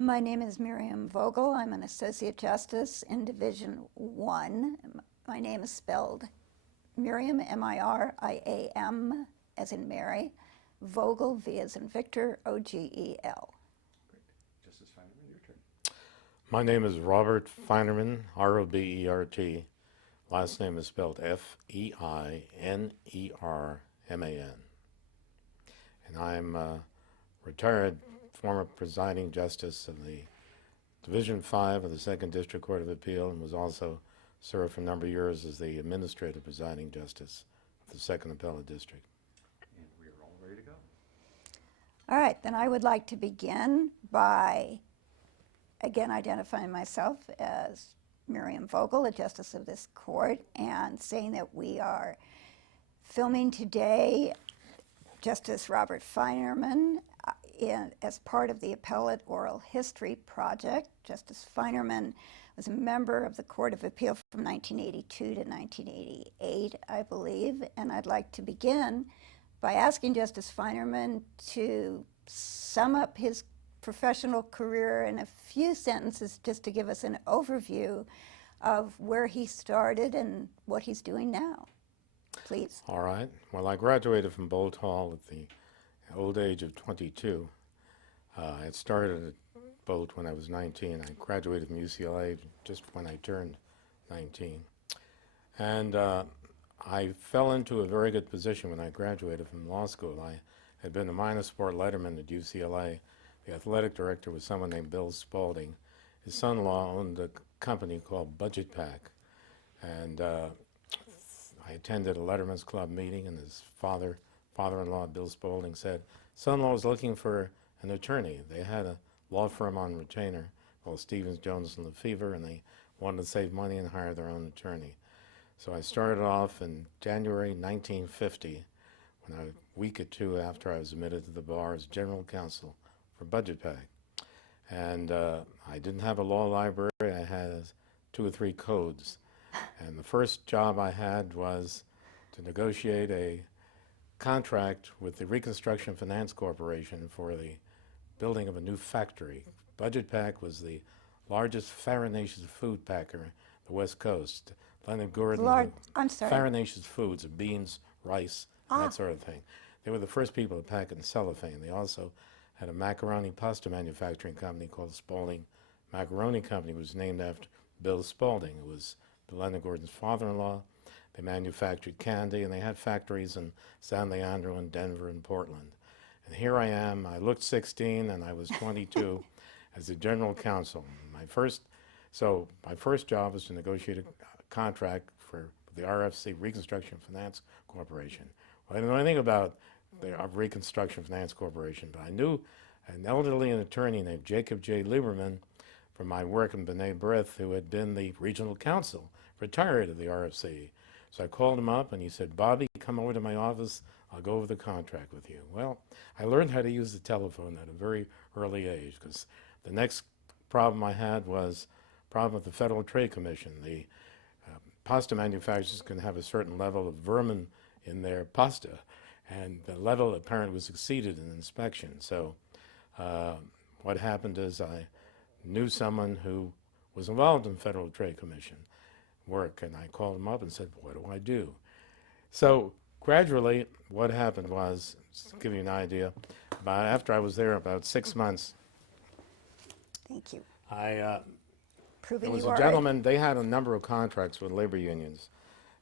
My name is Miriam Vogel. I'm an Associate Justice in Division 1. My name is spelled Miriam, M-I-R-I-A-M, as in Mary, Vogel, V as in Victor, O-G-E-L. Great. Justice Feinerman, your turn. My name is Robert Feinerman, R-O-B-E-R-T. Last name is spelled F-E-I-N-E-R-M-A-N. And I'm a retired former presiding justice of the Division 5 of the 2nd District Court of Appeal, and was also served for a number of years as the administrative presiding justice of the 2nd Appellate District. And we are all ready to go. All right, then I would like to begin by, again, identifying myself as Miriam Vogel, a justice of this court, and saying that we are filming today Justice Robert Feinerman as part of the Appellate Oral History Project. Justice Feinerman was a member of the Court of Appeal from 1982 to 1988, I believe, and I'd like to begin by asking Justice Feinerman to sum up his professional career in a few sentences, just to give us an overview of where he started and what he's doing now. Please. All right. Well, I graduated from Bolt Hall at the old age of 22. I had started at Bolt when I was 19. I graduated from UCLA just when I turned 19. And I fell into a very good position when I graduated from law school. I had been a minor sport letterman at UCLA. The athletic director was someone named Bill Spalding. His son-in-law owned a company called Budget Pack. And I attended a Letterman's Club meeting, and his father-in-law, Bill Spalding, said, son-in-law was looking for an attorney. They had a law firm on retainer called Stevens, Jones, and Lefevre, and they wanted to save money and hire their own attorney. So I started off in January 1950, when a week or two after I was admitted to the bar as general counsel for Budget Pack. And I didn't have a law library. I had 2 or 3 codes. And the first job I had was to negotiate a contract with the Reconstruction Finance Corporation for the building of a new factory. Budget Pack was the largest farinaceous food packer on the West Coast. Leonard Gordon, I'm sorry. farinaceous foods, beans, rice, that sort of thing. They were the first people to pack it in cellophane. They also had a macaroni pasta manufacturing company called Spalding Macaroni Company. It was named after Bill Spalding. It was Leonard Gordon's father-in-law. They manufactured candy, and they had factories in San Leandro and Denver and Portland. And here I am. I looked 16, and I was 22 as the general counsel. My first job was to negotiate a contract for the RFC, Reconstruction Finance Corporation. Well, I didn't know anything about the Reconstruction Finance Corporation, but I knew an elderly attorney named Jacob J. Lieberman from my work in B'nai B'rith, who had been the regional counsel, retired at the RFC. So I called him up, and he said, Bobby, come over to my office. I'll go over the contract with you. Well, I learned how to use the telephone at a very early age, because the next problem I had was a problem with the Federal Trade Commission. The pasta manufacturers can have a certain level of vermin in their pasta, and the level apparently was exceeded in inspection. So what happened is I knew someone who was involved in Federal Trade Commission work, and I called him up and said, what do I do? So gradually, what happened was, just to give you an idea, after I was there about 6 months, Thank you. there Proving was you a are gentleman, they had a number of contracts with labor unions,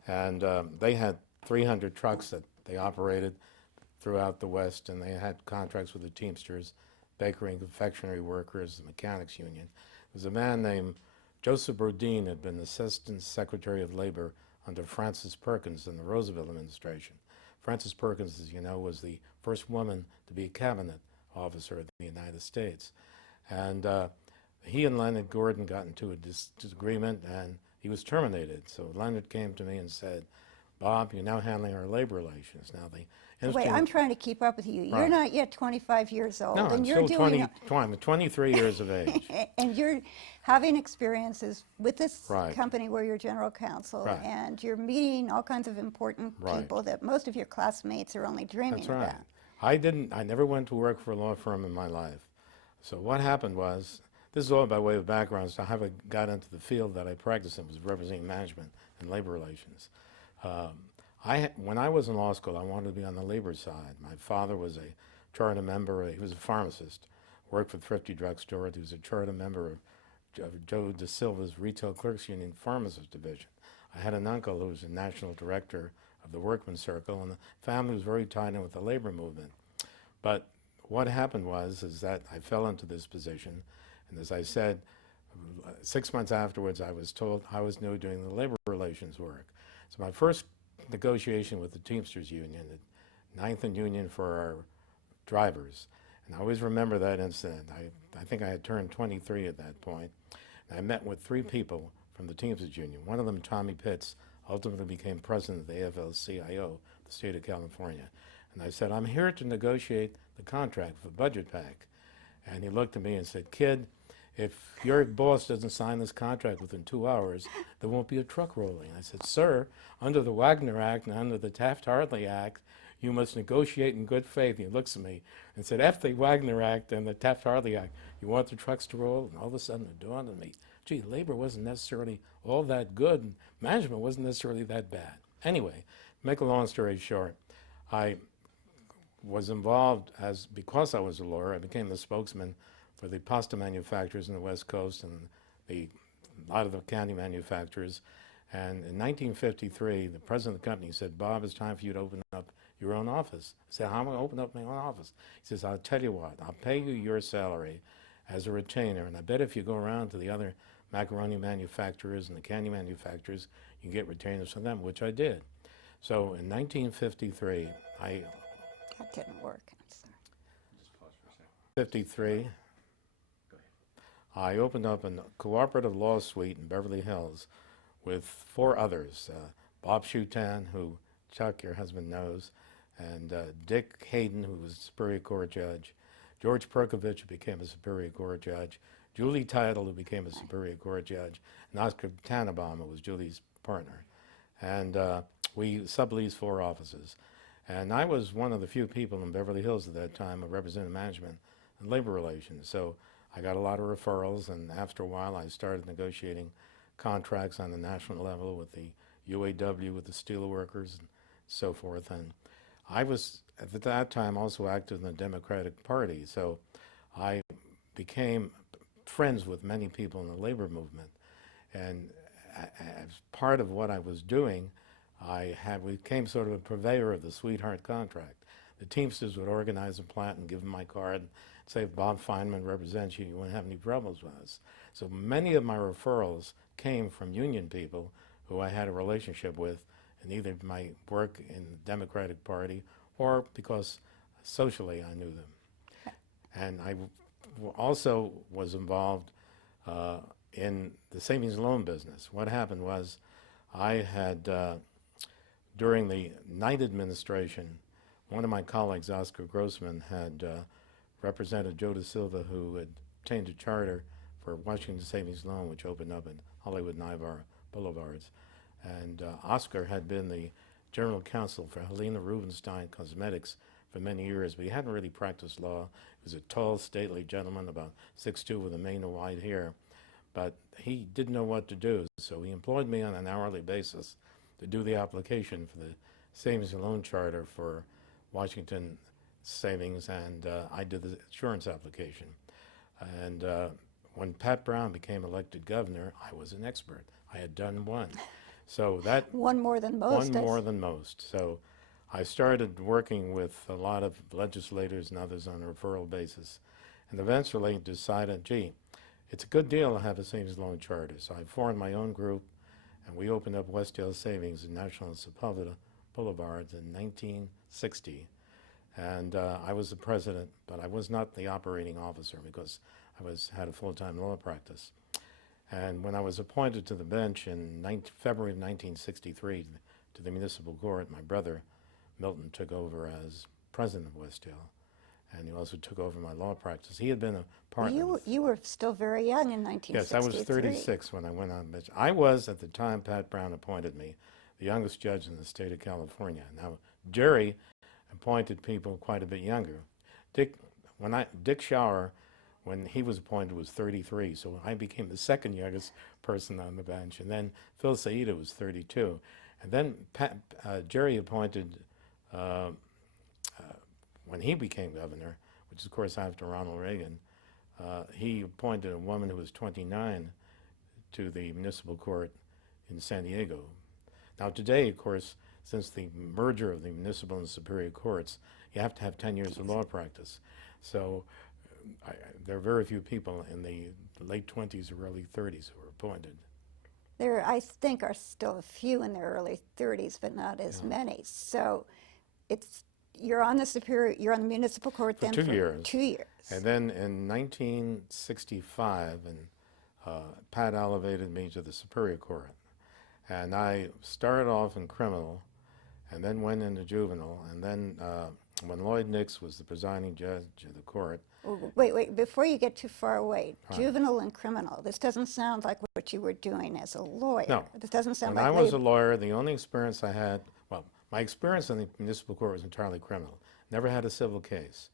and they had 300 trucks that they operated throughout the West, and they had contracts with the Teamsters, bakery and confectionery workers, the mechanics union. There was a man named Joseph Brodeen, had been Assistant Secretary of Labor under Frances Perkins in the Roosevelt administration. Frances Perkins, as you know, was the first woman to be a cabinet officer of the United States. And he and Leonard Gordon got into a disagreement, and he was terminated. So Leonard came to me and said, Bob, you're now handling our labor relations. Now the Wait, I'm trying to keep up with you. You're Right. not yet 25 years old, No, and I'm you're still doing 23 years of age. and you're having experiences with this Right. company where you're general counsel, Right. and you're meeting all kinds of important Right. people that most of your classmates are only dreaming That's right. about. I never went to work for a law firm in my life. So what happened was, this is all by way of background, so how I got into the field that I practiced in was representing management and labor relations. When I was in law school, I wanted to be on the labor side. My father was a charter member, he was a pharmacist, worked for Thrifty Drugstore. He was a charter member of Joe De Silva's Retail Clerks Union Pharmacist Division. I had an uncle who was a national director of the Workmen's Circle, and the family was very tied in with the labor movement. But what happened is that I fell into this position, and as I said, 6 months afterwards, I was told I was new doing the labor relations work. So my first negotiation with the Teamsters Union, the Ninth and Union for our drivers, and I always remember that incident. I think I had turned 23 at that point, and I met with 3 people from the Teamsters Union. One of them, Tommy Pitts, ultimately became president of the AFL-CIO, the state of California. And I said, I'm here to negotiate the contract for the budget pack. And he looked at me and said, kid, if your boss doesn't sign this contract within 2 hours, there won't be a truck rolling. I said, sir, under the Wagner Act and under the Taft-Hartley Act, you must negotiate in good faith. He looks at me and said, F the Wagner Act and the Taft-Hartley Act. You want the trucks to roll? And all of a sudden it dawned on me, gee, labor wasn't necessarily all that good, and management wasn't necessarily that bad. Anyway, to make a long story short, I was involved because I was a lawyer, I became the spokesman for the pasta manufacturers in the West Coast and a lot of the candy manufacturers. And in 1953, the president of the company said, Bob, it's time for you to open up your own office. I said, how am I going to open up my own office? He says, I'll tell you what, I'll pay you your salary as a retainer, and I bet if you go around to the other macaroni manufacturers and the candy manufacturers, you can get retainers from them, which I did. So in 1953, That didn't work. I'm sorry. Just pause for a second. 53, Go ahead. I opened up a cooperative law suite in Beverly Hills with 4 others, Bob Shutan, who Chuck, your husband, knows, and Dick Hayden, who was a Superior Court judge, George Perkovich, who became a Superior Court judge, Julie Title, who became a Superior Court judge, and Oscar Tannenbaum, who was Julie's partner. And we subleased 4 offices. And I was one of the few people in Beverly Hills at that time who represented management and labor relations. So I got a lot of referrals, and after a while I started negotiating contracts on the national level with the UAW, with the steelworkers, and so forth. And I was, at that time, also active in the Democratic Party. So I became friends with many people in the labor movement. And as part of what I was doing, we became sort of a purveyor of the sweetheart contract. The Teamsters would organize a plant and give them my card and say, if Bob Feinerman represents you, you won't have any problems with us. So many of my referrals came from union people who I had a relationship with in either my work in the Democratic Party or because socially I knew them. And I also was involved in the savings loan business. What happened was I had, during the Knight administration, one of my colleagues, Oscar Grossman, had represented Joe De Silva, who had obtained a charter for Washington Savings Loan, which opened up in Hollywood and Ivar Boulevards. And Oscar had been the general counsel for Helena Rubinstein Cosmetics for many years, but he hadn't really practiced law. He was a tall, stately gentleman, about 6'2", with a mane of white hair. But he didn't know what to do, so he employed me on an hourly basis to do the application for the Savings and Loan Charter for Washington Savings, and I did the insurance application. And when Pat Brown became elected governor, I was an expert. I had done one. So that One more than most. one more than most. So I started working with a lot of legislators and others on a referral basis, and eventually decided, gee, it's a good deal to have a savings loan charter. So I formed my own group, and we opened up Westdale Savings in National and Sepulveda Boulevards in 1960. And I was the president, but I was not the operating officer because I had a full-time law practice. And when I was appointed to the bench in February of 1963 to the municipal court, my brother Milton took over as president of Westdale, and he also took over my law practice. He had been a partner. You were still very young in 1963. Yes, I was 36 when I went on bench. I was, at the time Pat Brown appointed me, the youngest judge in the state of California. Now, Jerry appointed people quite a bit younger. Dick Shower when he was appointed was 33, so I became the second youngest person on the bench. And then Phil Saida was 32. And then Jerry appointed, when he became governor, which is of course after Ronald Reagan, he appointed a woman who was 29 to the municipal court in San Diego. Now today, of course, since the merger of the municipal and superior courts, you have to have 10 years of law practice. So there are very few people in the late 20s or early 30s who were appointed. There, I think, are still a few in their early 30s, but not as many. So you're on the municipal court For then 2 for years. 2 years. And then in 1965, Pat elevated me to the Superior Court. And I started off in criminal, and then went into juvenile. And then when Lloyd Nix was the presiding judge of the court. Wait, before you get too far away, juvenile and criminal, this doesn't sound like what you were doing as a lawyer. No. This doesn't sound When like I was a lawyer, the only experience I had, well, my experience in the municipal court was entirely criminal. Never had a civil case.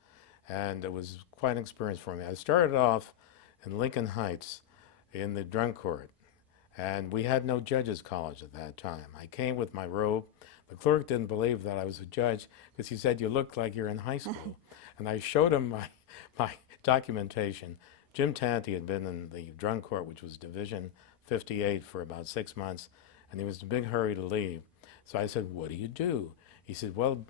And it was quite an experience for me. I started off in Lincoln Heights in the drunk court. And we had no judges college at that time. I came with my robe. The clerk didn't believe that I was a judge because he said, "You look like you're in high school." And I showed him my documentation. Jim Tanti had been in the drunk court, which was Division 58, for about 6 months, and he was in a big hurry to leave. So I said, "What do you do?" He said, "Well,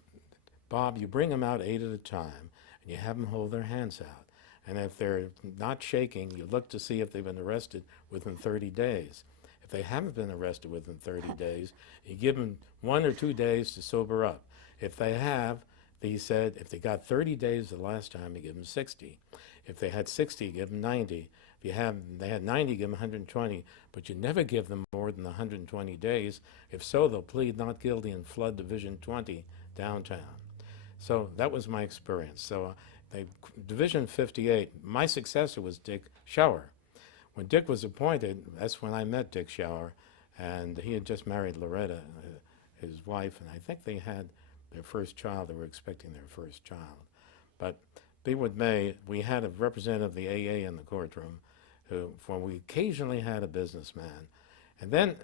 Bob, you bring them out 8 at a time, and you have them hold their hands out. And if they're not shaking, you look to see if they've been arrested within 30 days. If they haven't been arrested within 30 days, you give them 1 or 2 days to sober up. If they have," he said, "if they got 30 days the last time, you give them 60. If they had 60, you give them 90. If they had 90, give them 120. But you never give them more than 120 days. If so, they'll plead not guilty and flood Division 20 downtown." So that was my experience. So Division 58, my successor was Dick Schauer. When Dick was appointed, that's when I met Dick Schauer, and he had just married Loretta, his wife, and I think they had their first child. They were expecting their first child. But be what may, we had a representative of the AA in the courtroom, for we occasionally had a businessman. And then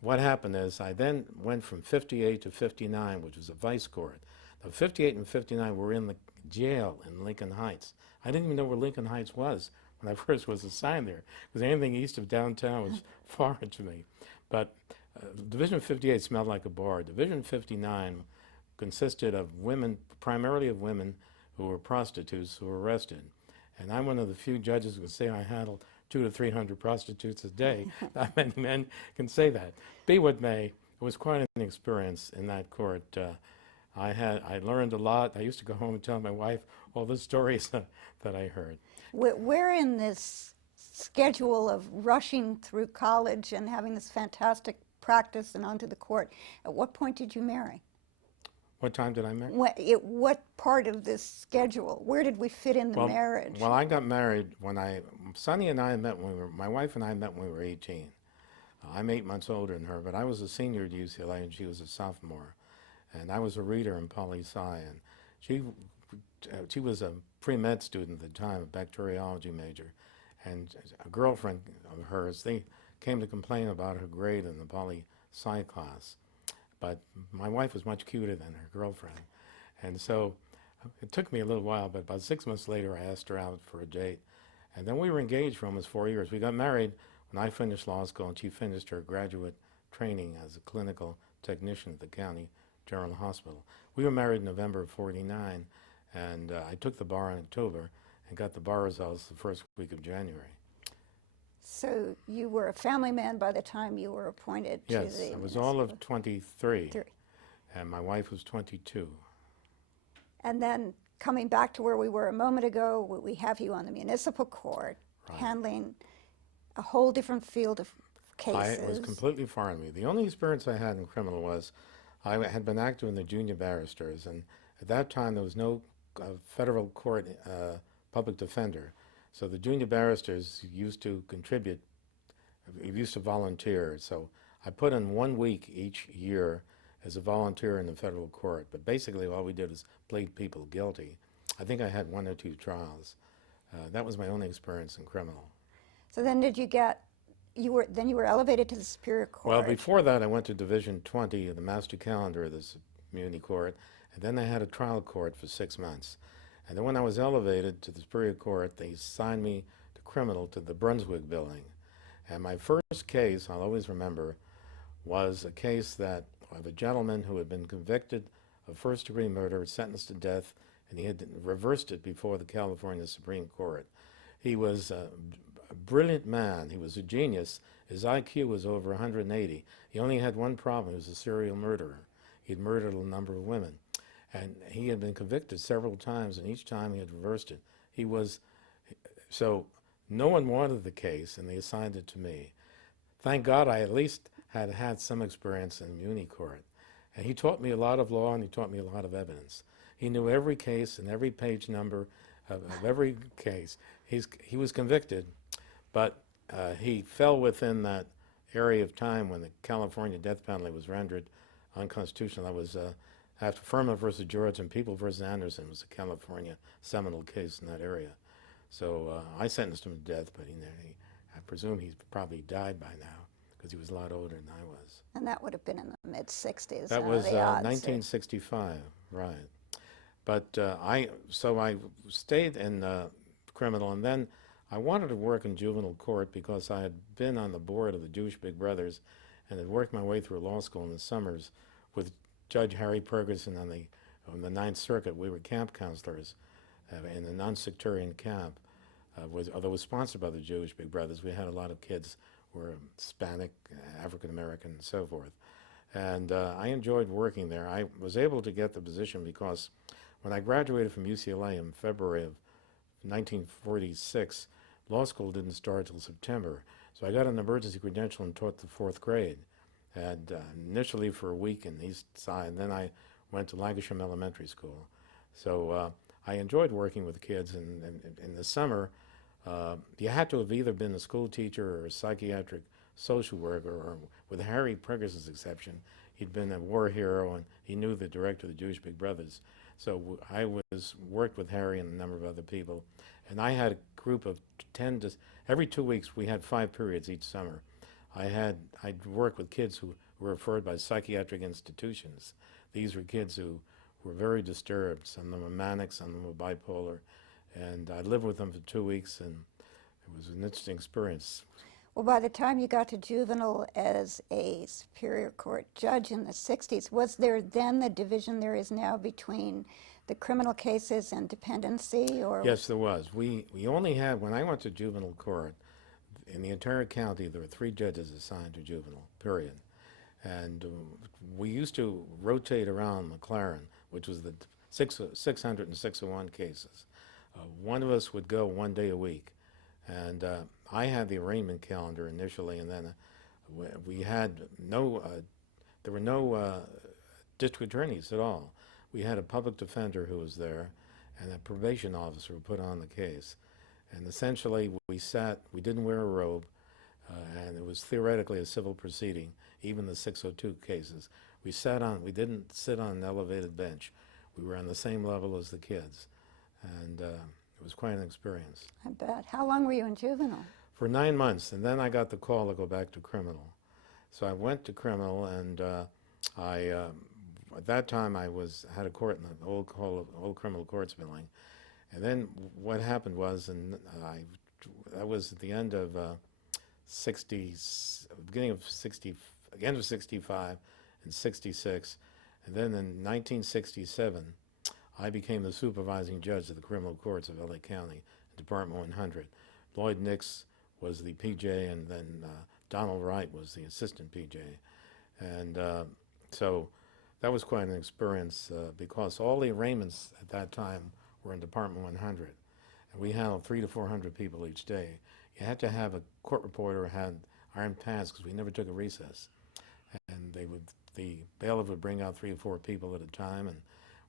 what happened is I then went from 58 to 59, which was a vice court. Now 58 and 59 were in the jail in Lincoln Heights. I didn't even know where Lincoln Heights was when I first was assigned there, because anything east of downtown was foreign to me. But Division 58 smelled like a bar. Division 59 consisted of women, primarily of women who were prostitutes who were arrested. And I'm one of the few judges who can say I handled 200 to 300 prostitutes a day. Not many men can say that. Be what may, it was quite an experience in that court. I learned a lot. I used to go home and tell my wife all the stories that I heard. Where in this schedule of rushing through college and having this fantastic practice and onto the court, at what point did you marry? What time did I marry? What part of this schedule? Where did we fit in the marriage? Well, I got married when Sonny and I met my wife and I met when we were 18. I'm 8 months older than her, but I was a senior at UCLA and she was a sophomore. And I was a reader in poli-sci, and she was a pre-med student at the time, a bacteriology major. And a girlfriend of hers, they came to complain about her grade in the poli-sci class. But my wife was much cuter than her girlfriend. And so it took me a little while, but about 6 months later, I asked her out for a date. And then we were engaged for almost 4 years. We got married when I finished law school, and she finished her graduate training as a clinical technician at the county General Hospital. We were married in November of '49, and I took the bar in October and got the bar results the first week of January. So you were a family man by the time you were appointed to the... Yes, I was all of 23, and my wife was 22. And then coming back to where we were a moment ago, we have you on the municipal court, handling a whole different field of cases. It was completely foreign to me. The only experience I had in criminal was I had been active in the junior barristers, and at that time there was no federal court public defender. So the junior barristers used to contribute, used to volunteer. So I put in 1 week each year as a volunteer in the federal court. But basically all we did was plead people guilty. I think I had 1 or 2 trials. That was my only experience in criminal. So then you were elevated to the Superior Court. Well, before that, I went to Division 20 of the Master Calendar of the Community Court, and then I had a trial court for 6 months. And then when I was elevated to the Superior Court, they assigned me to criminal to the Brunswick building. And my first case, I'll always remember, was a case that of a gentleman who had been convicted of first-degree murder, sentenced to death, and he had reversed it before the California Supreme Court. He was a brilliant man. He was a genius. His IQ was over 180. He only had one problem. He was a serial murderer. He'd murdered a number of women. And he had been convicted several times, and each time he had reversed it. So no one wanted the case, and they assigned it to me. Thank God I at least had had some experience in Muni Court. And he taught me a lot of law, and he taught me a lot of evidence. He knew every case and every page number of every case. He was convicted, but he fell within that area of time when the California death penalty was rendered unconstitutional. That was after Feinerman versus George and People versus Anderson was a California seminal case in that area. So I sentenced him to death, but I presume he's probably died by now because he was a lot older than I was. And that would have been in the mid-'60s. That was 1965, right. But I stayed in criminal, and then I wanted to work in juvenile court because I had been on the board of the Jewish Big Brothers and had worked my way through law school in the summers with Judge Harry Ferguson on the Ninth Circuit. We were camp counselors in a non-sectarian camp. Although it was sponsored by the Jewish Big Brothers, we had a lot of kids who were Hispanic, African American, and so forth. And I enjoyed working there. I was able to get the position because when I graduated from UCLA in February of 1946, law school didn't start until September. So I got an emergency credential and taught the 4th grade. And initially for a week in the East Side, and then I went to Lancashire Elementary School. So I enjoyed working with kids, and in the summer, you had to have either been a school teacher or a psychiatric social worker, or with Harry Ferguson's exception, he'd been a war hero and he knew the director of the Jewish Big Brothers. So I worked with Harry and a number of other people, and I had a group of 10 to, every 2 weeks we had 5 periods each summer. I'd work with kids who were referred by psychiatric institutions. These were kids who were very disturbed. Some of them were manic, some of them were bipolar. And I lived with them for 2 weeks, and it was an interesting experience. Well, by the time you got to juvenile as a Superior Court judge in the 60s, was there then the division there is now between the criminal cases and dependency? Or Yes, there was. We only had, when I went to juvenile court, in the entire county, there were 3 judges assigned to juvenile, period. And we used to rotate around McLaren, which was the 600 and 601 cases. One of us would go 1 day a week. And I had the arraignment calendar initially, and then we had there were no district attorneys at all. We had a public defender who was there and a probation officer who put on the case. And essentially we didn't wear a robe, and it was theoretically a civil proceeding, even the 602 cases. We didn't sit on an elevated bench. We were on the same level as the kids. And it was quite an experience. I bet. How long were you in juvenile? For 9 months, and then I got the call to go back to criminal. So I went to criminal, and at that time I had a court in the old criminal courts building. And then what happened was, that was at the end of end of 65 and 66. And then in 1967, I became the supervising judge of the criminal courts of LA County, Department 100. Lloyd Nix was the PJ, and then Donald Wright was the assistant PJ. And so that was quite an experience because all the arraignments at that time were in Department 100. And we handled 300 to 400 people each day. You had to have a court reporter who had iron pants because we never took a recess. And the bailiff would bring out 3 or 4 people at a time, and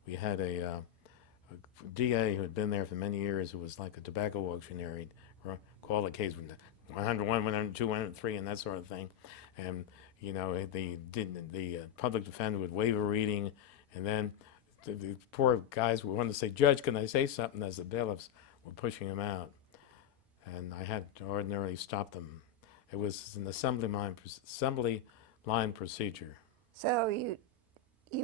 we had a DA who had been there for many years who was like a tobacco auctioneer. He'd call the case 101, 102, 103, and that sort of thing. And, you know, the public defender would waive a reading, and then the poor guys would want to say, "Judge, can I say something?" as the bailiff's were pushing him out, and I had to ordinarily stop them. It was an assembly line procedure. So you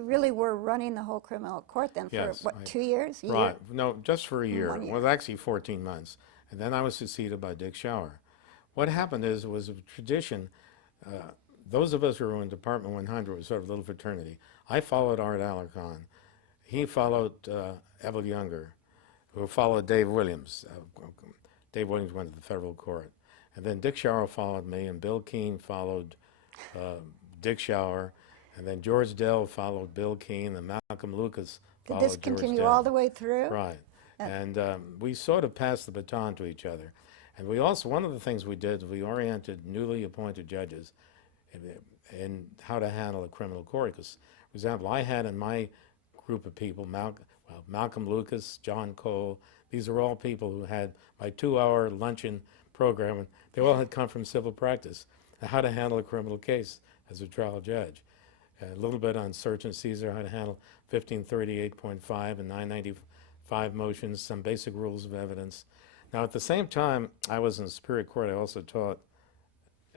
really were running the whole criminal court then for, Yes, what, 2 years? A year? Right. No, just for a year. 1 year. Well, actually 14 months. And then I was succeeded by Dick Shower. What happened is, it was a tradition. Those of us who were in Department 100 was sort of a little fraternity. I followed Art Alarcon. He followed Evel Younger, who followed Dave Williams. Dave Williams went to the federal court. And then Dick Shower followed me, and Bill Keene followed Dick Shower. And then George Dell followed Bill Keene, and Malcolm Lucas Did followed this George continue Dell. all the way through? Right. And we sort of passed the baton to each other. And we also, one of the things we did, we oriented newly appointed judges in how to handle a criminal court. Because, for example, I had in my group of people, Malcolm Lucas, John Cole, these are all people who had my 2-hour luncheon program, and they all had come from civil practice, and how to handle a criminal case as a trial judge. A little bit on search and seizure, how to handle 1538.5 and 995 motions, some basic rules of evidence. Now, at the same time I was in the Superior Court, I also taught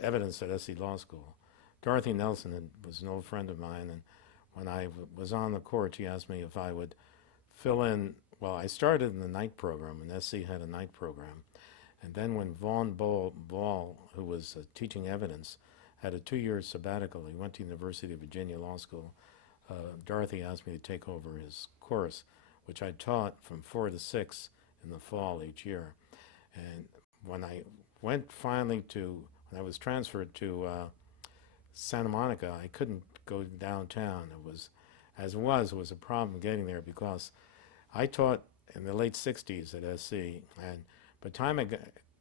evidence at SC Law School. Dorothy Nelson was an old friend of mine, and when I was on the court, she asked me if I would fill in. Well, I started in the night program, and SC had a night program. And then when Vaughn Ball, who was teaching evidence, had a 2-year sabbatical, he went to University of Virginia Law School, Dorothy asked me to take over his course, which I taught from 4 to 6 in the fall each year. And when I went finally when I was transferred to Santa Monica, I couldn't go downtown. It was a problem getting there, because I taught in the late 60s at SC, and by the time I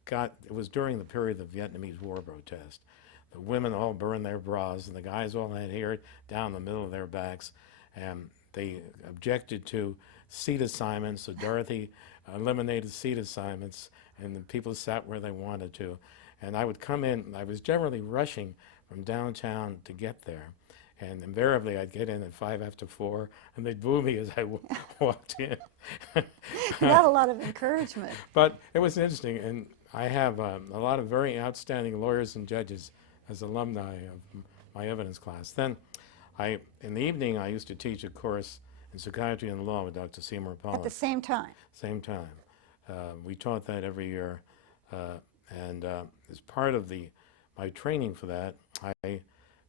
got, it was during the period of the Vietnamese War protest. The women all burned their bras, and the guys all had hair down the middle of their backs, and they objected to seat assignments, so Dorothy eliminated seat assignments, and the people sat where they wanted to. And I would come in, I was generally rushing from downtown to get there, and invariably I'd get in at 5 after 4, and they'd boo me as I walked in. Not a lot of encouragement. But it was interesting, and I have a lot of very outstanding lawyers and judges as alumni of my evidence class. Then, in the evening, I used to teach a course in psychiatry and law with Dr. Seymour Pollack. At the same time? Same time. We taught that every year, and as part of my training for that, I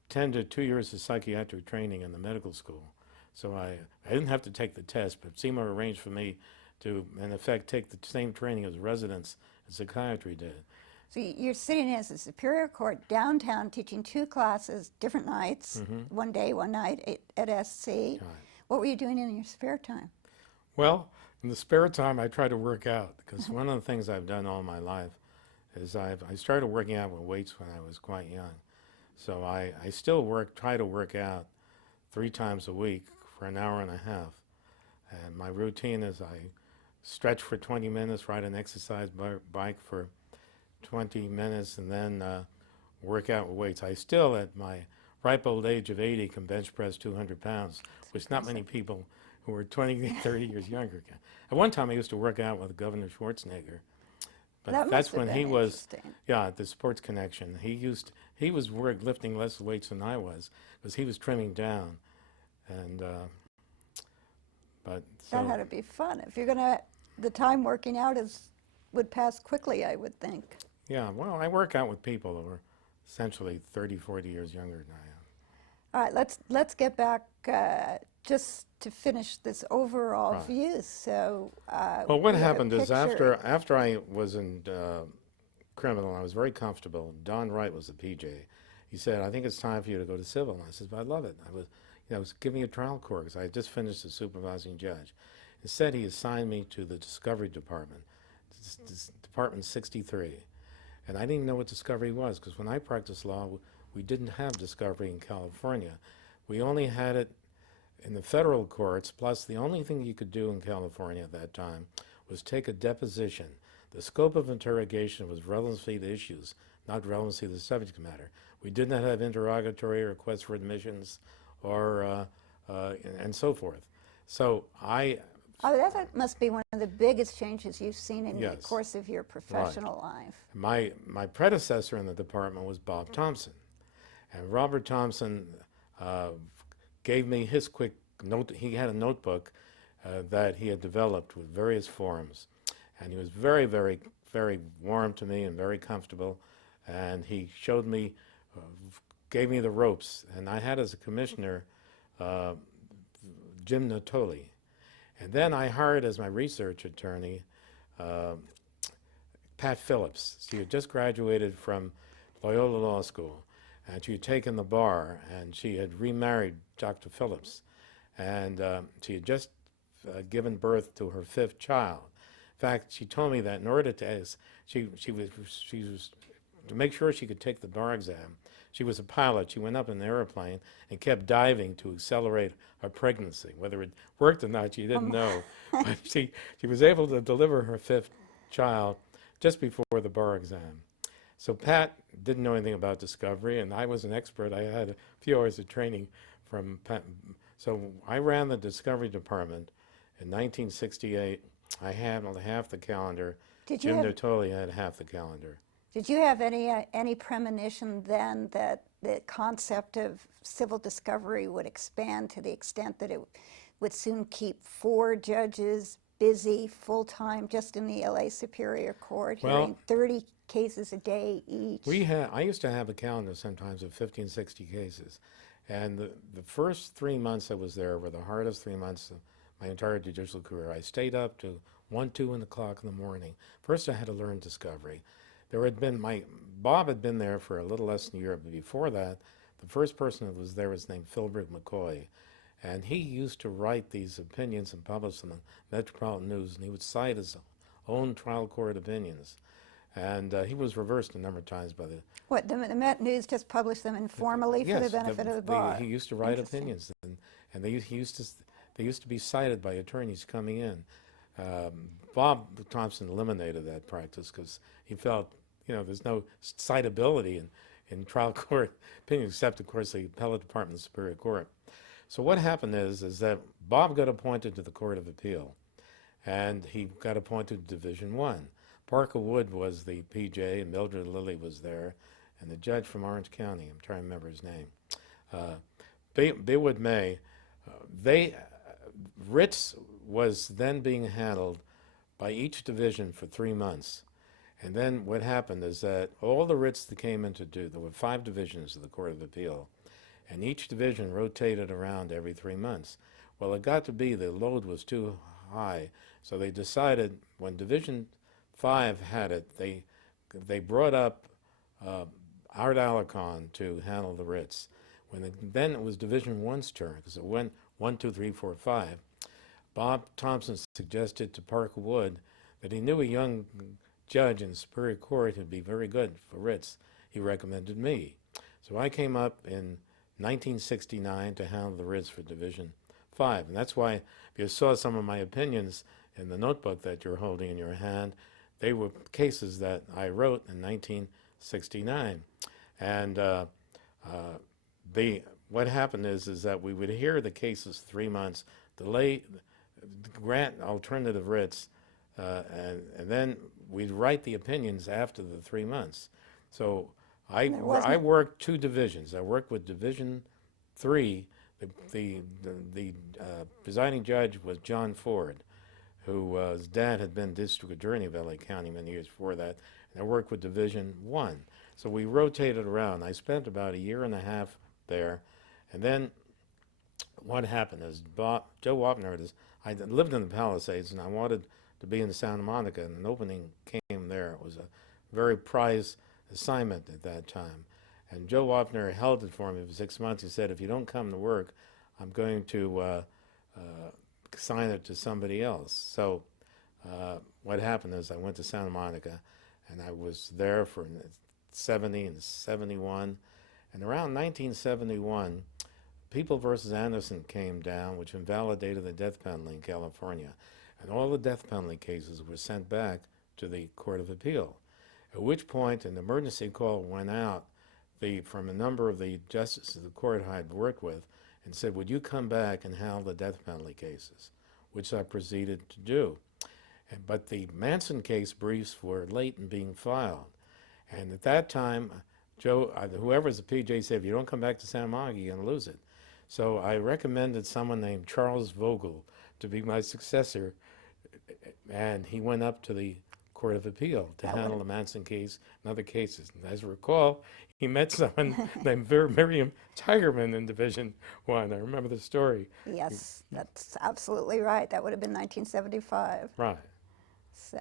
attended 2 years of psychiatric training in the medical school. So I didn't have to take the test, but Seymour arranged for me to, in effect, take the same training as residents in psychiatry did. So you're sitting as a Superior Court downtown teaching 2 classes, different nights, one day, one night at SC. Right. What were you doing in your spare time? Well, in the spare time, I try to work out, because one of the things I've done all my life is I started working out with weights when I was quite young. So I still try to work out 3 times a week for an hour and a half. And my routine is I stretch for 20 minutes, ride an exercise bike for 20 minutes, and then work out with weights. I still, at my ripe old age of 80, can bench press 200 pounds, which not many people who are 20, 30 years younger can. At one time, I used to work out with Governor Schwarzenegger. But That must that's have when been he was, interesting. at the Sports Connection. He was lifting less weights than I was, because he was trimming down. And, but so. That had to be fun. If you're the time working out would pass quickly, I would think. Yeah, well, I work out with people that were essentially 30, 40 years younger than I am. All right, let's get back just to finish this overall Right. view. So, Well, what we have a happened is picture. after I was in criminal, I was very comfortable. Don Wright was the PJ. He said, "I think it's time for you to go to civil." And I said, "But I love it." I was giving a trial court because I had just finished as supervising judge. Instead, he assigned me to the discovery department, Department 63. And I didn't even know what discovery was, because when I practiced law, we didn't have discovery in California. We only had it in the federal courts, plus the only thing you could do in California at that time was take a deposition. The scope of interrogation was relevancy to issues, not relevancy to the subject matter. We did not have interrogatory requests for admissions or and so forth. So I Oh, that must be one of the biggest changes you've seen in the Yes. course of your professional life. My predecessor in the department was Bob Thompson, and Robert Thompson uh, gave me his quick note. He had a notebook that he had developed with various forms, and he was very, very, very warm to me and very comfortable. And he showed me, gave me the ropes, and I had as a commissioner uh, Jim Natoli. And then I hired as my research attorney uh, Pat Phillips. She had just graduated from Loyola Law School, and she had taken the bar, and she had remarried Dr. Phillips, and she had just given birth to her 5th child. In fact, she told me that in order to, she was to make sure she could take the bar exam. She was a pilot. She went up in an airplane and kept diving to accelerate her pregnancy. Whether it worked or not, she didn't know. But she was able to deliver her 5th child just before the bar exam. So Pat didn't know anything about discovery, and I was an expert. I had a few hours of training from Pat. So I ran the discovery department in 1968. I handled half the calendar. Jim Natoli had half the calendar. Did you have any premonition then that the concept of civil discovery would expand to the extent that it would soon keep 4 judges busy full-time just in the LA Superior Court, hearing 30 cases a day each? I used to have a calendar sometimes of 15, 60 cases. And the first 3 months I was there were the hardest 3 months of my entire judicial career. I stayed up to 1, 2 o'clock in the morning. First I had to learn discovery. Bob had been there for a little less than a year, but before that, the first person that was there was named Philbrick McCoy. And he used to write these opinions and publish them in Metropolitan News, and he would cite his own trial court opinions. And he was reversed a number of times by the... What, the Met News just published them informally for the benefit of the bar? He used to write opinions, and they used to be cited by attorneys coming in. Bob Thompson eliminated that practice because he felt, there's no citability in trial court opinions, except, of course, the appellate department of the Superior Court. So what happened is that Bob got appointed to the Court of Appeal, and he got appointed to Division 1. Parker Wood was the PJ, and Mildred Lilly was there, and the judge from Orange County, I'm trying to remember his name, Baywood May. Writs was then being handled by each division for 3 months. And then what happened is that all the writs that came in to do, there were 5 divisions of the Court of Appeal, and each division rotated around every 3 months. Well, it got to be the load was too high, so they decided when Division 5 had it, they brought up Art Alarcon to handle the writs. Then it was Division 1's turn, because it went 1, 2, 3, 4, 5. Bob Thompson suggested to Parker Wood that he knew a young judge in the Superior Court who'd be very good for writs. He recommended me. So I came up in 1969 to handle the writs for Division 5. And that's why, if you saw some of my opinions in the notebook that you're holding in your hand, they were cases that I wrote in 1969. And what happened is that we would hear the cases 3 months, grant alternative writs, and then we'd write the opinions after the 3 months. So I worked 2 divisions. I worked with Division 3. The presiding judge was John Ford, whose dad had been district attorney of LA County many years before that. And I worked with Division 1. So we rotated around. I spent about a year and a half there. And then what happened is Joe Wapner, I lived in the Palisades, and I wanted to be in Santa Monica, and an opening came there. It was a very prized assignment at that time. And Joe Wapner held it for me for 6 months. He said, if you don't come to work, I'm going to assign it to somebody else. So what happened is I went to Santa Monica, and I was there for 70 and 71. And around 1971, People v. Anderson came down, which invalidated the death penalty in California. And all the death penalty cases were sent back to the Court of Appeal, at which point an emergency call went out from a number of the justices the court I had worked with and said, would you come back and handle the death penalty cases? which I proceeded to do. But the Manson case briefs were late in being filed. And at that time, whoever's the PJ said, if you don't come back to Santa Monica, you're going to lose it. So I recommended someone named Charles Vogel to be my successor, and he went up to the Court of Appeal to handle the Manson case and other cases. And as I recall, he met someone named Miriam Tigerman in Division 1. I remember the story. Yes, that's absolutely right. That would have been 1975. Right. So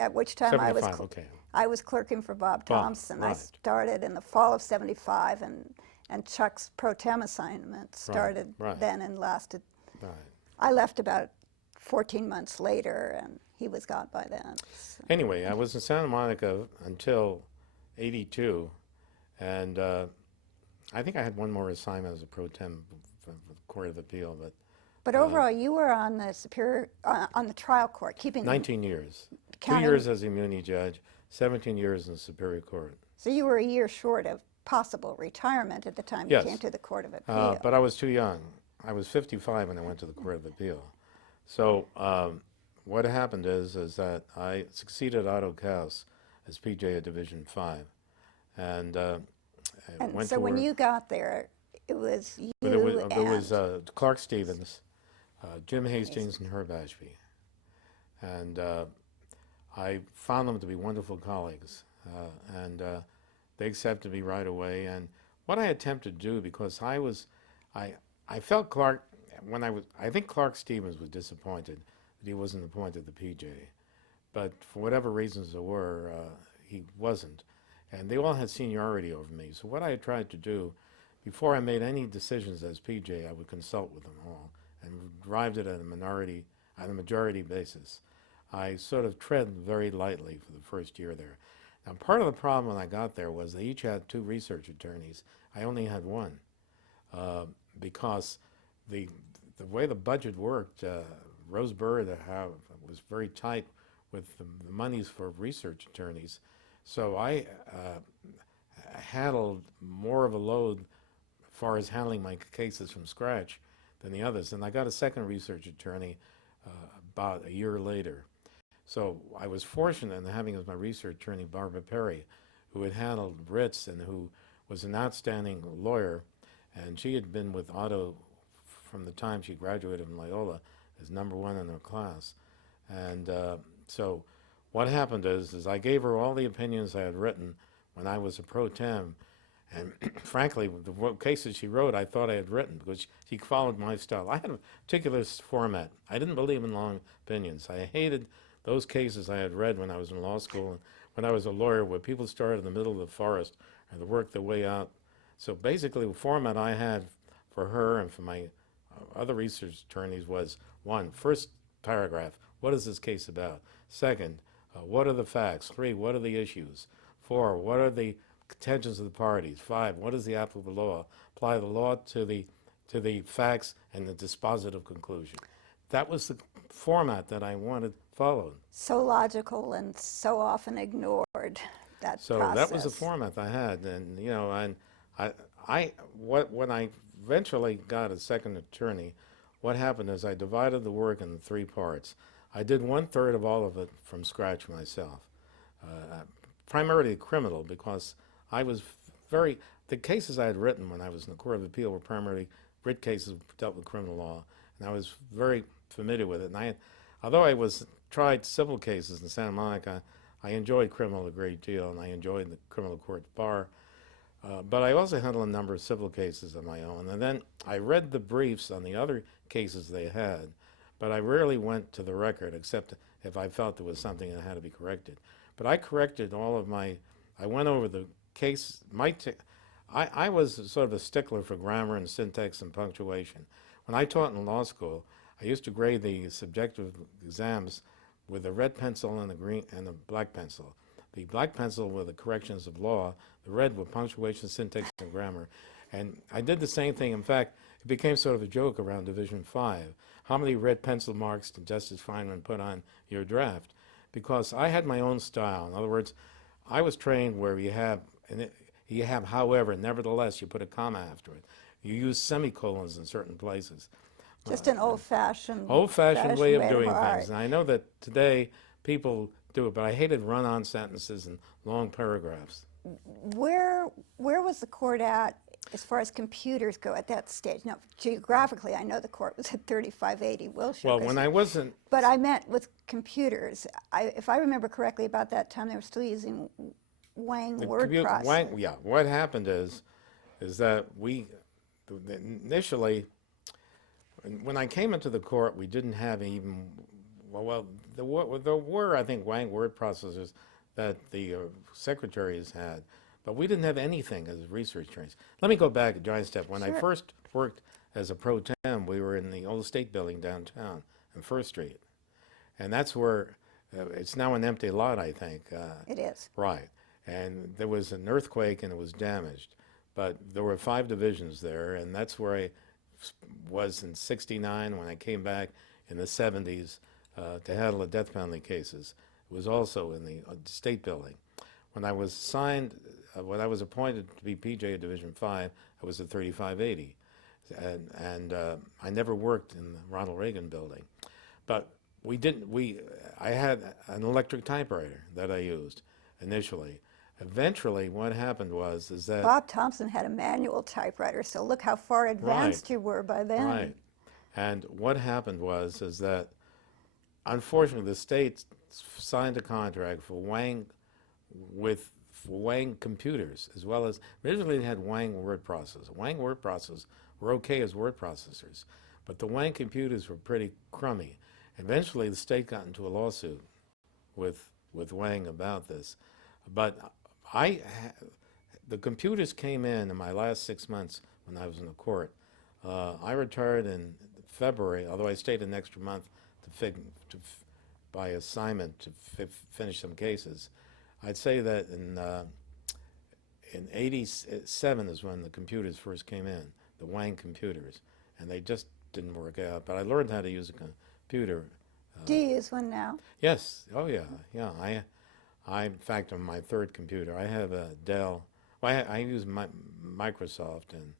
at which time 75, okay. I was clerking for Bob Thompson. right. I started in the fall of 75, and Chuck's pro tem assignment started right. then and lasted. Right. I left about 14 months later, and he was gone by then. So. Anyway, I was in Santa Monica until 82, and I think I had one more assignment as a pro tem for the Court of Appeal, But overall, you were on the on the trial court, keeping 19 years. 2 counting- years as a immunity judge, 17 years in the Superior Court. So you were a year short of possible retirement at the time Yes. you came to the Court of Appeal. But I was too young. I was 55 when I went to the Court of Appeal. So what happened is that I succeeded Otto Kaus as PJ at Division 5. And, And went so to when work. you got there, it was you There was and Clark Stevens, Jim Hastings, and Herb Ashby. And I found them to be wonderful colleagues. And they accepted me right away. And what I attempted to do, because I felt Clark, I think Clark Stevens was disappointed that he wasn't appointed the PJ. But for whatever reasons there were, he wasn't. And they all had seniority over me. So what I had tried to do, before I made any decisions as PJ, I would consult with them all and arrived at a majority basis. I sort of tread very lightly for the first year there. Now, part of the problem when I got there was they each had 2 research attorneys. I only had 1 because the way the budget worked, Rose Byrd was very tight with the monies for research attorneys. So I handled more of a load as far as handling my cases from scratch than the others. And I got a second research attorney about a year later. So I was fortunate in having as my research attorney Barbara Perry, who had handled writs and who was an outstanding lawyer. And she had been with Otto from the time she graduated from Loyola as #1 in her class. And so what happened is I gave her all the opinions I had written when I was a pro tem. And frankly, the cases she wrote, I thought I had written because she followed my style. I had a particular format. I didn't believe in long opinions. I hated those cases I had read when I was in law school and when I was a lawyer, where people started in the middle of the forest and they worked their way out. So basically, the format I had for her and for my other research attorneys was: 1, first paragraph, what is this case about? 2nd, what are the facts? 3, what are the issues? 4, what are the contentions of the parties? 5, what is the applicable law? Apply the law to the facts and the dispositive conclusion. That was the format that I wanted followed. so logical and so often ignored. That So process. that was the format I had, and when I eventually got a second attorney, what happened is I divided the work into 3 parts. I did 1/3 of all of it from scratch myself, primarily criminal, because I was the cases I had written when I was in the Court of Appeal were primarily writ cases that dealt with criminal law, and I was very familiar with it. And although I tried civil cases in Santa Monica, I enjoyed criminal a great deal, and I enjoyed the criminal court bar. But I also handled a number of civil cases of my own. And then I read the briefs on the other cases they had, but I rarely went to the record except if I felt there was something that had to be corrected. But I corrected I went over the case. I was sort of a stickler for grammar and syntax and punctuation. When I taught in law school, I used to grade the subjective exams with a red pencil and a green and a black pencil. The black pencil were the corrections of law, the red were punctuation, syntax, and grammar. And I did the same thing. In fact, it became sort of a joke around Division 5. How many red pencil marks did Justice Feinerman put on your draft? Because I had my own style. In other words, I was trained where you have however, nevertheless, you put a comma after it. You use semicolons in certain places. Just an old-fashioned way of doing art. things. And I know that today people do it, but I hated run-on sentences and long paragraphs. Where was the court at as far as computers go at that stage? Now, geographically, I know the court was at 3580 Wilshire. Well, when I wasn't, But I meant with computers. If I remember correctly, about that time they were still using Wang word processing. yeah, what happened is that initially, when I came into the court, we didn't have even, there were, I think, Wang word processors that the secretaries had, but we didn't have anything as research trainers. Let me go back a giant step. When I first worked as a pro tem, we were in the old state building downtown on First Street, and that's where it's now an empty lot, I think. It is. Right, and there was an earthquake and it was damaged, but there were 5 divisions there, and that's where I was in '69 when I came back in the '70s to handle the death penalty cases. It was also in the state building. When I was assigned, when I was appointed to be PJ of Division 5, I was at 3580. And I never worked in the Ronald Reagan building. But I had an electric typewriter that I used initially. Eventually, what happened is that Bob Thompson had a manual typewriter, so look how far advanced you were by then. Right. And what happened is that, unfortunately, the state signed a contract for Wang computers, as well as originally they had Wang word processors. Wang word processors were okay as word processors, but the Wang computers were pretty crummy. Eventually, the state got into a lawsuit with Wang about this, but the computers came in my last 6 months when I was in the court. I retired in February, although I stayed an extra month by assignment to finish some cases. I'd say that in '87 is when the computers first came in, the Wang computers, and they just didn't work out. But I learned how to use a computer. Do you use one now? Yes. Oh yeah. Yeah. In fact, on my 3rd computer, I have a Dell. Well, I use Microsoft, and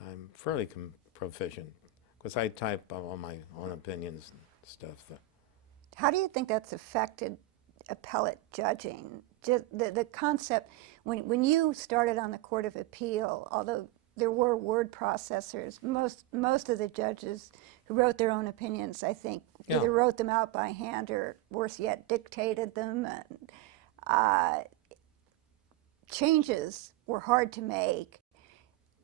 I'm fairly proficient because I type all my own opinions and stuff. How do you think that's affected appellate judging? Just the concept, when you started on the Court of Appeal, although there were word processors, most of the judges who wrote their own opinions, I think, either wrote them out by hand or, worse yet, dictated them. And changes were hard to make.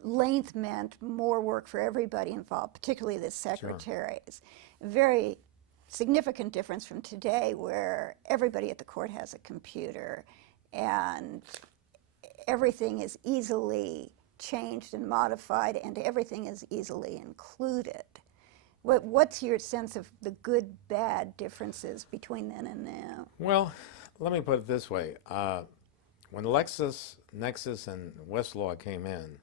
Length meant more work for everybody involved, particularly the secretaries. Very significant difference from today, where everybody at the court has a computer and everything is easily changed and modified and everything is easily included. What's your sense of the good, bad differences between then and now? Well, let me put it this way. When Lexis, Nexus, and Westlaw came in,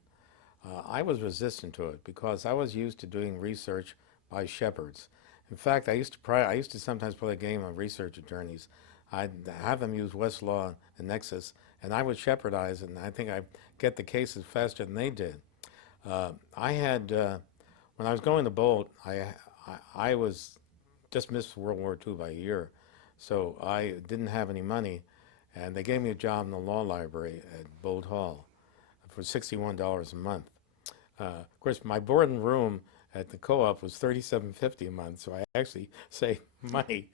I was resistant to it because I was used to doing research by shepherds. In fact, I used to sometimes play a game of research attorneys. I'd have them use Westlaw and Nexus, and I would shepherdize, and I think I'd get the cases faster than they did. When I was going to Bolt, I was just missed World War II by a year, so I didn't have any money, and they gave me a job in the law library at Bolt Hall for $61 a month. Of course, my board and room at the co-op was $37.50 a month, so I actually saved money,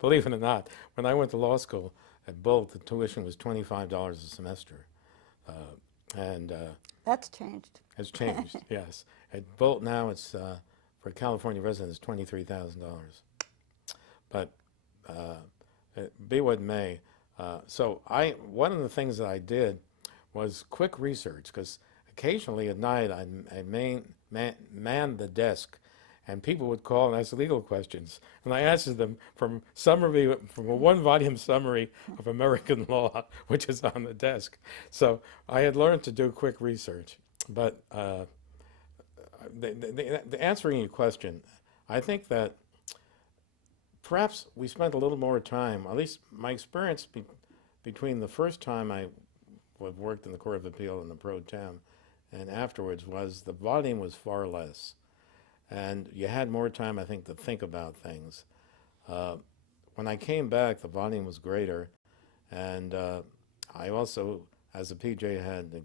believe it or not. When I went to law school at Bolt, the tuition was $25 a semester. That's changed. Has changed, yes. At Bolt now, it's for a California resident, it's $23,000. But be what may. So one of the things that I did was quick research, because occasionally at night I manned the desk, and people would call and ask legal questions, and I answered them from a 1-volume summary of American law, which is on the desk. So I had learned to do quick research. But the answering your question, I think that perhaps we spent a little more time, at least my experience between the first time I worked in the Court of Appeal and the pro tem and afterwards, was the volume was far less. and you had more time, I think, to think about things. When I came back, the volume was greater, and I also, as a PJ, had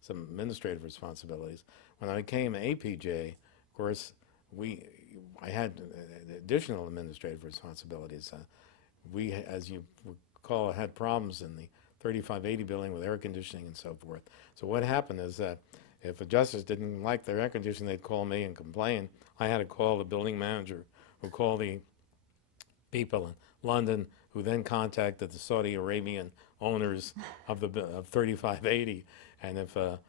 some administrative responsibilities. When I became APJ, of course, I had additional administrative responsibilities. We, as you recall, had problems in the 3580 building with air conditioning and so forth. So what happened is that if a justice didn't like their air conditioning, they'd call me and complain. I had to call the building manager, who called the people in London, who then contacted the Saudi Arabian owners of 3580. And if a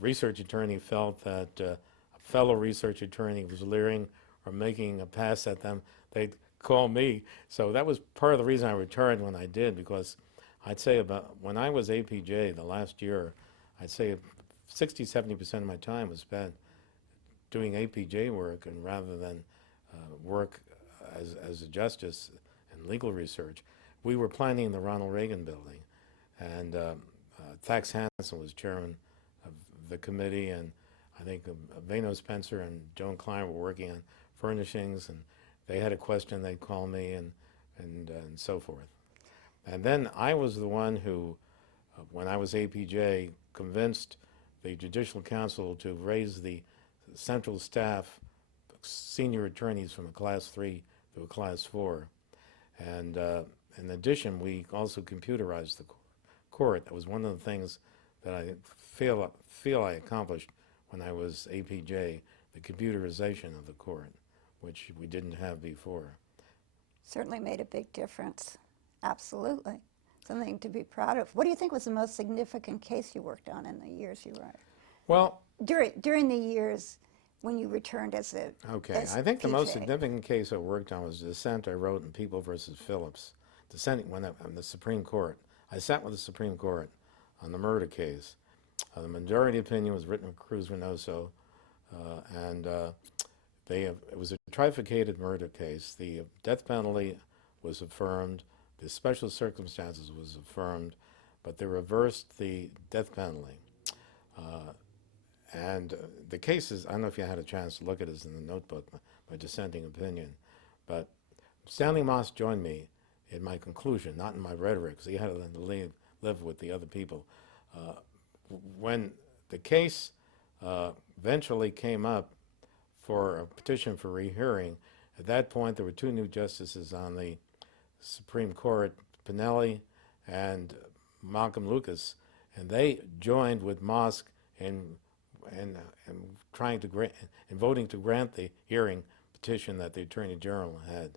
research attorney felt that a fellow research attorney was leering or making a pass at them, they'd call me. So that was part of the reason I returned when I did, because I'd say about when I was APJ the last year, I'd say 60–70% of my time was spent doing APJ work, and rather than work as a justice and legal research. We were planning the Ronald Reagan building, and Thax Hansen was chairman of the committee, and I think Vano Spencer and Joan Klein were working on furnishings, and they had a question, they'd call me, and so forth. And then I was the one who, when I was APJ, convinced the Judicial Council to raise the central staff senior attorneys from a Class 3 to a Class 4. And in addition, we also computerized the court. That was one of the things that I feel I accomplished when I was APJ, the computerization of the court, which we didn't have before. Certainly made a big difference. Absolutely. Something to be proud of. What do you think was the most significant case you worked on in the years you were? Well, during the years when you returned as a I think the most PJ. significant case I worked on was the dissent I wrote in People versus Phillips, dissenting when on the Supreme Court. I sat with the Supreme Court on the murder case. The majority opinion was written by Cruz Reynoso, and it was a trifurcated murder case. The death penalty was affirmed, the special circumstances was affirmed, but they reversed the death penalty. And the cases, I don't know if you had a chance to look at this in the notebook, my dissenting opinion, but Stanley Moss joined me in my conclusion, not in my rhetoric, because he had to live with the other people. When the case eventually came up for a petition for rehearing, at that point there were two new justices on the Supreme Court, Pinelli and Malcolm Lucas, and they joined with Moss in trying to grant, in voting to grant the hearing petition that the Attorney General had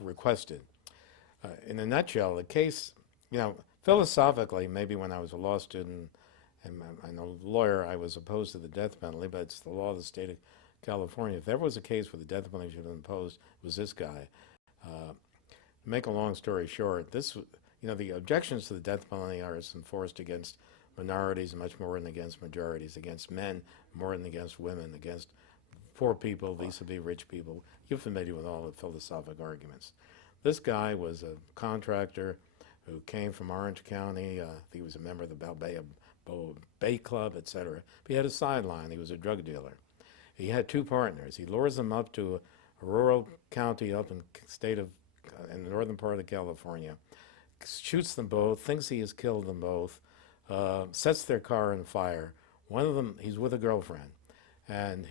requested. In a nutshell, the case, philosophically, maybe when I was a law student and a lawyer, I was opposed to the death penalty, but it's the law of the state of California. If there was a case where the death penalty should have been imposed, it was this guy. Make a long story short, the objections to the death penalty are enforced against minorities much more than against majorities, against men more than against women, against poor people vis-a-vis rich people. You're familiar with all the philosophic arguments. This guy was a contractor who came from Orange County. He was a member of the Balboa Bay Club, etc. But he had a sideline. He was a drug dealer. He had two partners. He lures them up to a rural county up in in the northern part of California, shoots them both, thinks he has killed them both, sets their car on fire. One of them, he's with a girlfriend, and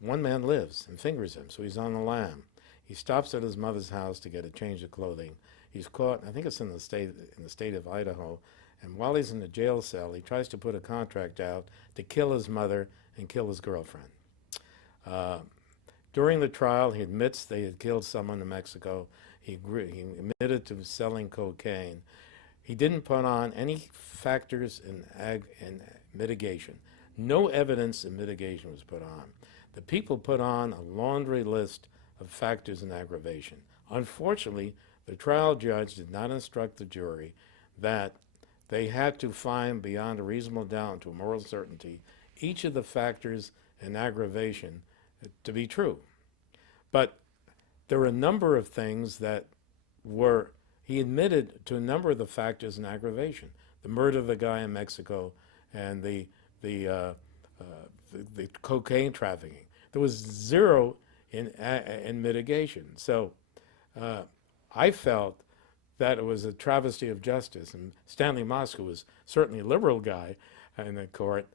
one man lives and fingers him, so he's on the lam. He stops at his mother's house to get a change of clothing. He's caught, I think it's in the state of Idaho, and while he's in the jail cell, he tries to put a contract out to kill his mother and kill his girlfriend. During the trial, he admits they had killed someone in Mexico. He admitted to selling cocaine. He didn't put on any factors in mitigation. No evidence in mitigation was put on. The people put on a laundry list of factors in aggravation. Unfortunately, the trial judge did not instruct the jury that they had to find beyond a reasonable doubt to a moral certainty each of the factors in aggravation to be true. But there were a number of things that he admitted to a number of the factors in aggravation. The murder of the guy in Mexico and the the cocaine trafficking. There was zero in mitigation. So I felt that it was a travesty of justice, and Stanley Mosk, who was certainly a liberal guy in the court,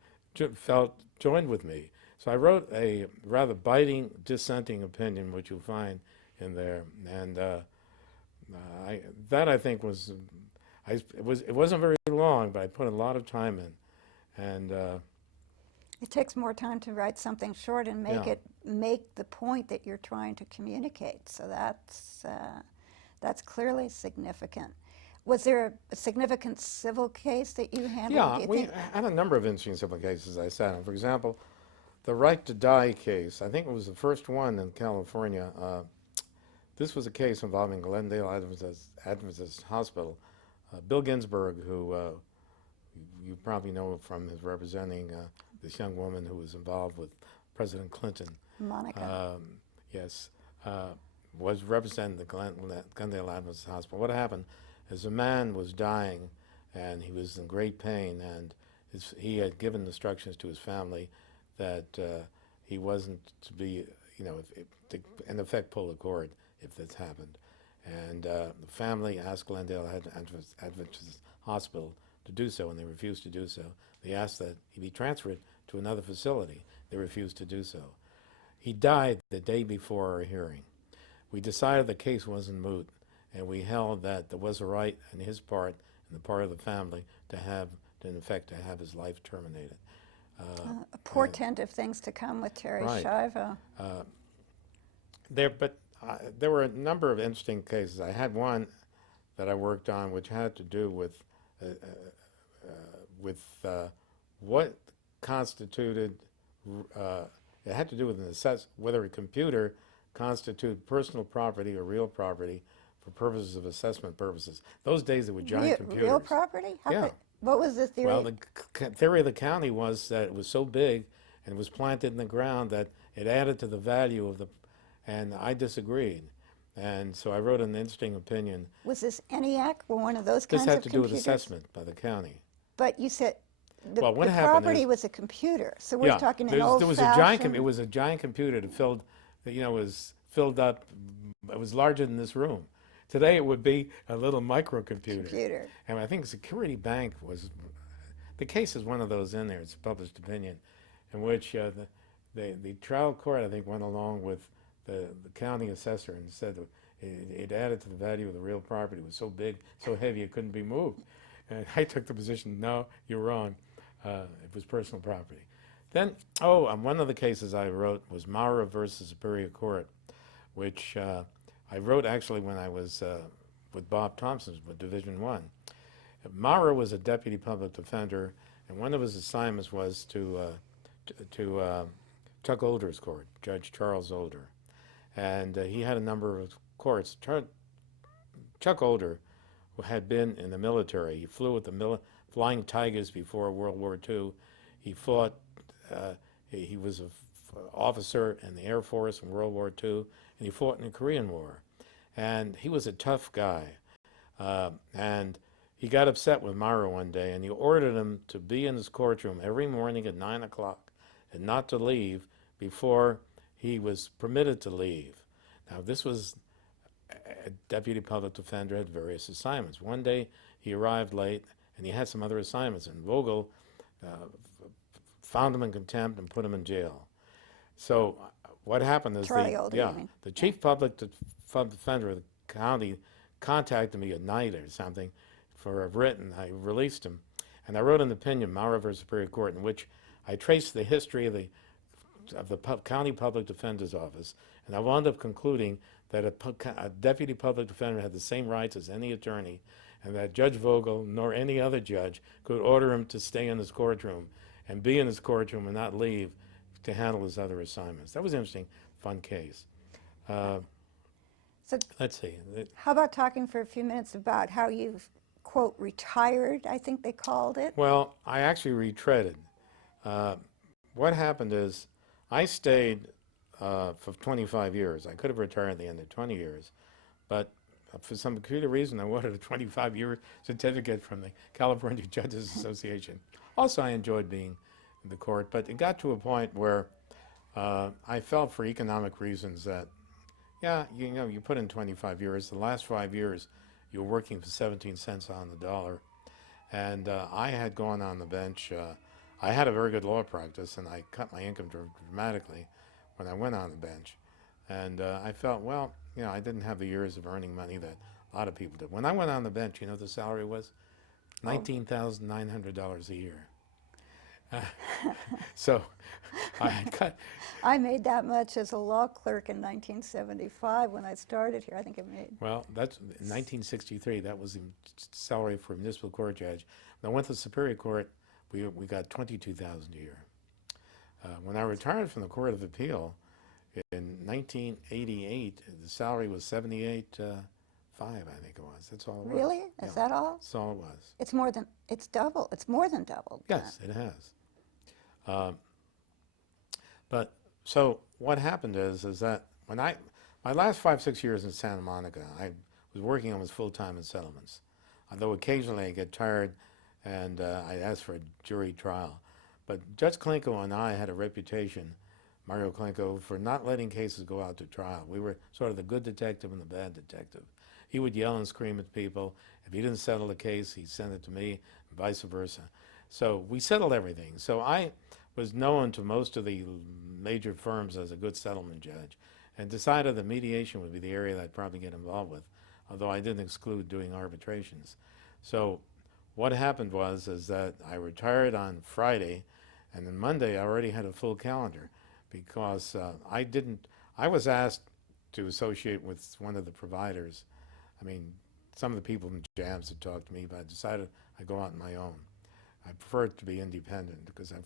joined with me. So I wrote a rather biting dissenting opinion, which you'll find in there, and I think was, it wasn't very long, but I put a lot of time in, and It takes more time to write something short and make the point that you're trying to communicate. So that's clearly significant. Was there a significant civil case that you handled? yeah, do you we think? had a number of interesting civil cases I sat on. For example, the right to die case. I think it was the first one in California. This was a case involving Glendale Adventist Hospital. Bill Ginsburg, who you probably know from his representing this young woman who was involved with President Clinton. Monica. Yes, was representing the Glendale Adventist Hospital. What happened is a man was dying, and he was in great pain, and he had given instructions to his family that he wasn't to be, to, in effect, pull the cord if this happened. And the family asked Glendale Adventist Hospital to do so, and they refused to do so. They asked that he be transferred to another facility. They refused to do so. He died the day before our hearing. We decided the case wasn't moot, and we held that there was a right on his part and the part of the family to have, in effect, to have his life terminated. A portent of things to come with Terry Right. Schiavo. There were a number of interesting cases. I had one that I worked on which had to do with what constituted, it had to do with whether a computer constituted personal property or real property for purposes of assessment purposes. Those days there were giant computers. Real property? Yeah. What was the theory? Well, the theory of the county was that it was so big and it was planted in the ground that it added to the value of the, and I disagreed. And so I wrote an interesting opinion. Was this ENIAC or one of those This kinds had of to do with computers? assessment by the county. But you said the, Well, what the happened property is- was a computer. So we're talking an there was a giant. old-fashioned. It was a giant computer that filled, was filled up. It was larger than this room. Today it would be a little microcomputer. Computer. And I think Security Bank was. The case is one of those in there. It's a published opinion, in which the trial court, I think, went along with the county assessor and said that it added to the value of the real property. It was so big, so heavy, it couldn't be moved. And I took the position, no, you're wrong. It was personal property. Then, one of the cases I wrote was Mara versus Superior Court, which I wrote actually when I was with Bob Thompson with Division I. Mara was a deputy public defender, and one of his assignments was to Chuck Older's court, Judge Charles Older. And he had a number of courts. Chuck Older had been in the military. He flew with the Flying Tigers before World War II. He fought, he was an officer in the Air Force in World War II, and he fought in the Korean War. And he was a tough guy. And he got upset with Mara one day, and he ordered him to be in his courtroom every morning at 9 o'clock and not to leave before he was permitted to leave. Now, this was a deputy public defender, had various assignments. One day, he arrived late, and he had some other assignments, and Vogel found him in contempt and put him in jail. So what happened is Charlie Older, you mean? the chief public defender of the county contacted me at night or something for a written. I released him, and I wrote an opinion, Mara versus Superior Court, in which I traced the history of the county public defender's office, and I wound up concluding that a deputy public defender had the same rights as any attorney, and that Judge Vogel nor any other judge could order him to stay in his courtroom and be in his courtroom and not leave to handle his other assignments. That was an interesting, fun case. So Let's see. how about talking for a few minutes about how you've, quote, retired, I think they called it? Well, I actually retreaded. What happened is I stayed for 25 years. I could have retired at the end of 20 years, but for some peculiar reason, I wanted a 25-year certificate from the California Judges Association. Also, I enjoyed being the court. But it got to a point where I felt for economic reasons that, yeah, you put in 25 years. The last 5 years, you were working for 17 cents on the dollar. And I had gone on the bench. I had a very good law practice, and I cut my income dramatically when I went on the bench. And I felt, well, I didn't have the years of earning money that a lot of people did. When I went on the bench, the salary was $19,900 a year. So I had cut. I made that much as a law clerk in 1975 when I started here. I think I made. Well, that's in 1963. That was the salary for a municipal court judge. When I went to Superior Court, we got $22,000 a year. When I retired from the Court of Appeal in 1988, the salary was $78,500, I think it was. That's all it was. Really? Is that all? That's all it was. It's more than doubled. Yes, it has. But so what happened is that when my last 5-6 years in Santa Monica, I was working almost full-time in settlements. Although occasionally I get tired and I ask for a jury trial. But Judge Klinko and I had a reputation, Mario Klinko, for not letting cases go out to trial. We were sort of the good detective and the bad detective. He would yell and scream at people. If he didn't settle the case, he'd send it to me, and vice versa. So we settled everything. So I was known to most of the major firms as a good settlement judge, and decided that mediation would be the area that I'd probably get involved with, although I didn't exclude doing arbitrations. So what happened is that I retired on Friday, and then Monday I already had a full calendar because I was asked to associate with one of the providers. I mean, some of the people in jams had talked to me, but I decided I'd go out on my own. I preferred to be independent because I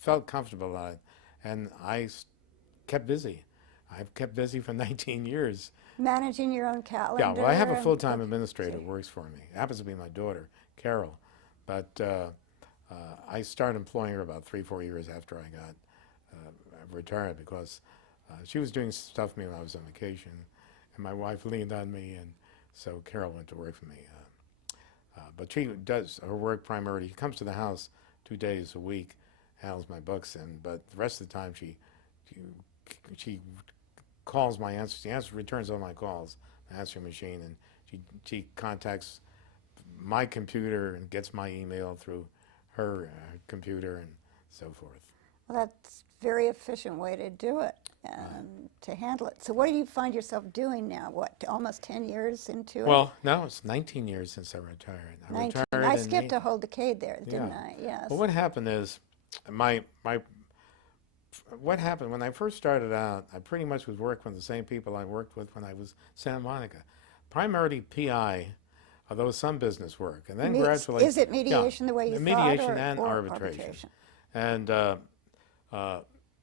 felt comfortable at it, and I kept busy. I've kept busy for 19 years. Managing your own calendar. Yeah, well, I have a full-time administrator who works for me. It happens to be my daughter, Carol. But I started employing her about 3-4 years after I got retired because she was doing stuff for me when I was on vacation, and my wife leaned on me, and so Carol went to work for me. But she does her work primarily. She comes to the house 2 days a week, handles my books, but the rest of the time she calls my answers. She returns all my calls, the answering machine, and she contacts my computer and gets my email through her computer and so forth. Well, that's a very efficient way to do it and to handle it. So what do you find yourself doing now? What, almost 10 years into it? Well, no, it's 19 years since I retired. 19. I skipped a whole decade there, didn't I? Yes. Well, what happened is what happened when I first started out, I pretty much was working with the same people I worked with when I was Santa Monica. Primarily PI, although some business work. And then gradually... Is it mediation the way you thought? Mediation and arbitration. And,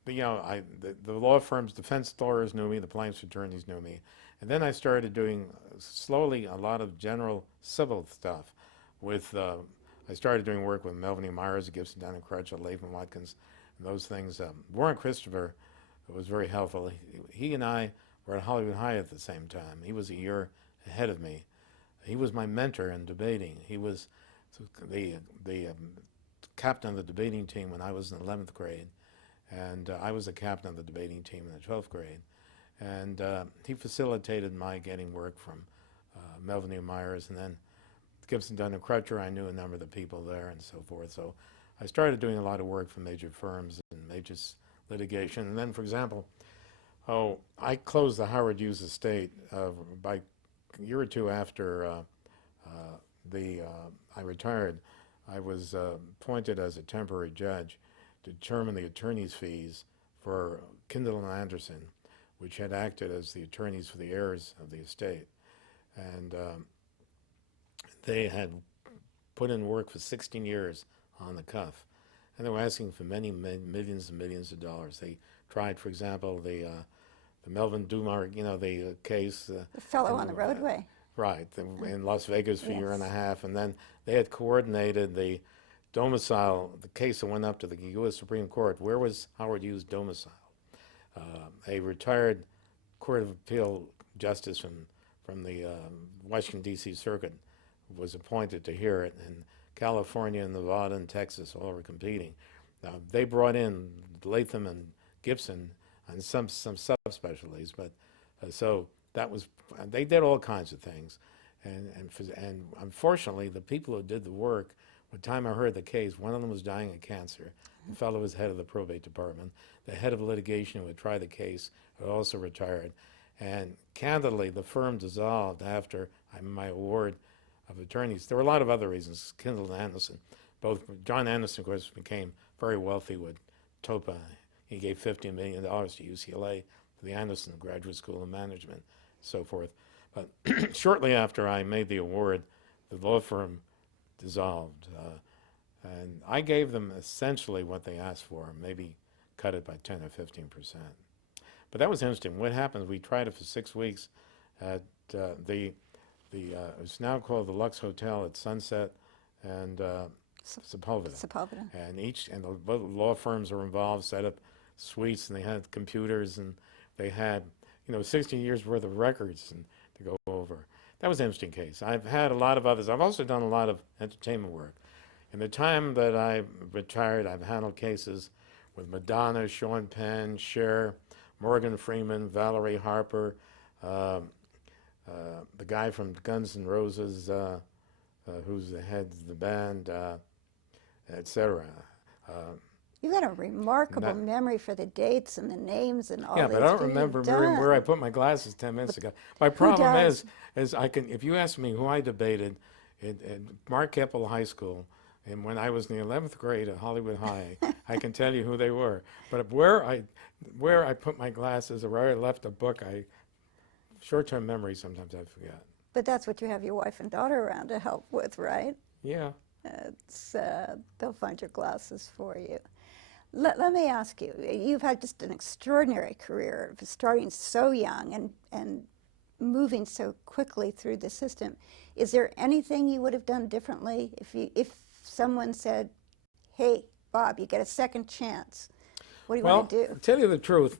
the law firms, defense lawyers knew me, the plaintiff's attorneys knew me. And then I started doing, slowly, a lot of general civil stuff. I started doing work with Melvin E. Myers, Gibson, Dunn and Crutchell, Latham Watkins, and those things. Warren Christopher was very helpful. He and I were at Hollywood High at the same time. He was a year ahead of me. He was my mentor in debating. He was the captain of the debating team when I was in 11th grade, and I was the captain of the debating team in the 12th grade. And he facilitated my getting work from Melvin E. Myers, and then Gibson, Dunn and Crutcher. I knew a number of the people there and so forth. So I started doing a lot of work for major firms and major litigation. And then, for example, I closed the Howard Hughes estate by a year or two after I retired. I was appointed as a temporary judge to determine the attorney's fees for Kindle and Anderson, which had acted as the attorneys for the heirs of the estate. And they had put in work for 16 years on the cuff. And they were asking for many millions and millions of dollars. They tried, for example, the Melvin Dumar, the case. The fellow on the roadway. Right, in Las Vegas for a year and a Yes. half. And then they had coordinated the domicile, the case that went up to the U.S. Supreme Court. Where was Howard Hughes' domicile? A retired Court of Appeal justice from the Washington, D.C. Circuit was appointed to hear it, and California and Nevada and Texas all were competing. They brought in Latham and Gibson and some subspecialties, but so that was, they did all kinds of things. And unfortunately, the people who did the work, by the time I heard the case, one of them was dying of cancer. The fellow was head of the probate department. The head of litigation who would try the case had also retired. And candidly, the firm dissolved after my award of attorneys. There were a lot of other reasons. Kendall and Anderson, both. John Anderson, of course, became very wealthy with TOPA. He gave $50 million to UCLA, to the Anderson Graduate School of Management, so forth. But shortly after I made the award, the law firm dissolved. And I gave them essentially what they asked for, maybe cut it by 10 or 15%. But that was interesting. What happened, we tried it for 6 weeks at it's now called the Lux Hotel at Sunset and Sepulveda. Sepulveda. And the law firms were involved, set up suites, and they had computers, and they had 16 years worth of records and to go over. That was an interesting case. I've had a lot of others. I've also done a lot of entertainment work. In the time that I retired, I've handled cases with Madonna, Sean Penn, Cher, Morgan Freeman, Valerie Harper, the guy from Guns N' Roses, who's the head of the band, etc. You've got a remarkable memory for the dates and the names and all Yeah, these but I don't things remember, you've Miriam, done. where I put my glasses 10 minutes ago. My problem does? is I can, if you ask me who I debated at Mark Keppel High School, and when I was in the 11th grade at Hollywood High, I can tell you who they were. But where I put my glasses or where I left a book, short-term memory, sometimes I forget. But that's what you have your wife and daughter around to help with, right? Yeah. They'll find your glasses for you. Let me ask you, you've had just an extraordinary career, starting so young and moving so quickly through the system. Is there anything you would have done differently if someone said, hey, Bob, you get a second chance? What do you want to do? To tell you the truth,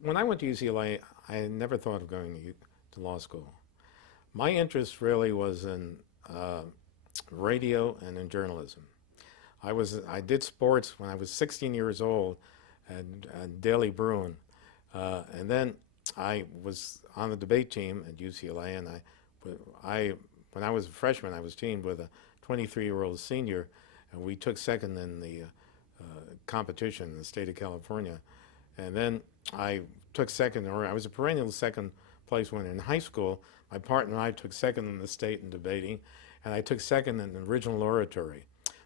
when I went to UCLA, I had never thought of going to law school. My interest really was in radio and in journalism. I did sports when I was 16 years old at Daily Bruin, and then I was on the debate team at UCLA, and when I was a freshman, I was teamed with a 23-year-old senior, and we took second in the competition in the state of California. And then I took second, or I was a perennial second place winner in high school. My partner and I took second in the state in debating, and I took second in original oratory.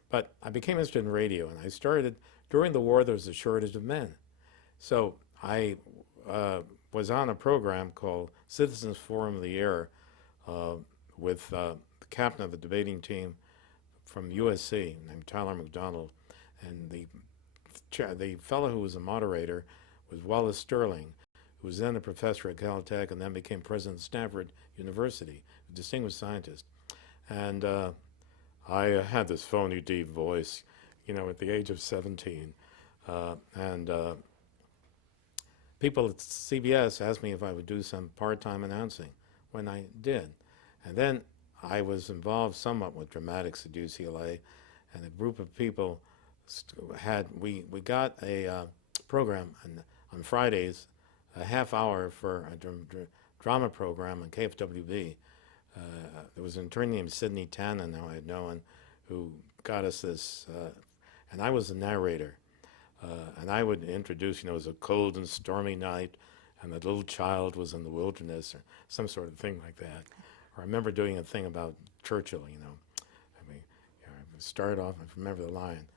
But I became interested in radio, and I started, during the war, there was a shortage of men. So I was on a program called Citizens Forum of the Year with the captain of the debating team from USC named Tyler McDonald, and the fellow who was a moderator was Wallace Sterling, who was then a professor at Caltech and then became president of Stanford University, a distinguished scientist. And I had this phony deep voice, at the age of 17. And people at CBS asked me if I would do some part-time announcing, when I did. And then I was involved somewhat with dramatics at UCLA, and a group of people we got a program on Fridays, a half hour for a drama program on KFWB. There was an attorney named Sidney Tannen, who I had known, who got us this, and I was the narrator. And I would introduce, it was a cold and stormy night, and the little child was in the wilderness, or some sort of thing like that. Or I remember doing a thing about Churchill, I started off, I remember the line,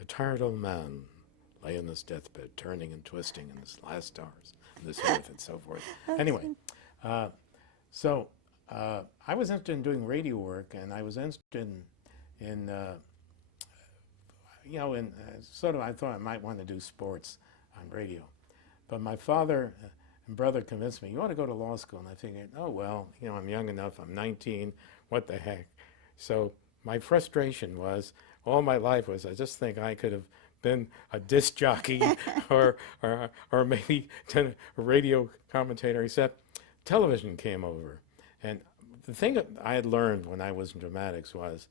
a tired old man lay in his deathbed, turning and twisting in his last hours, and this earth, and so forth. Anyway, so I was interested in doing radio work, and I was interested in I thought I might want to do sports on radio. But my father and brother convinced me, you ought to go to law school. And I figured, oh, well, I'm young enough, I'm 19, what the heck. So my frustration was, all my life was, I just think I could have been a disc jockey or maybe a radio commentator, except television came over. And the thing that I had learned when I was in dramatics was,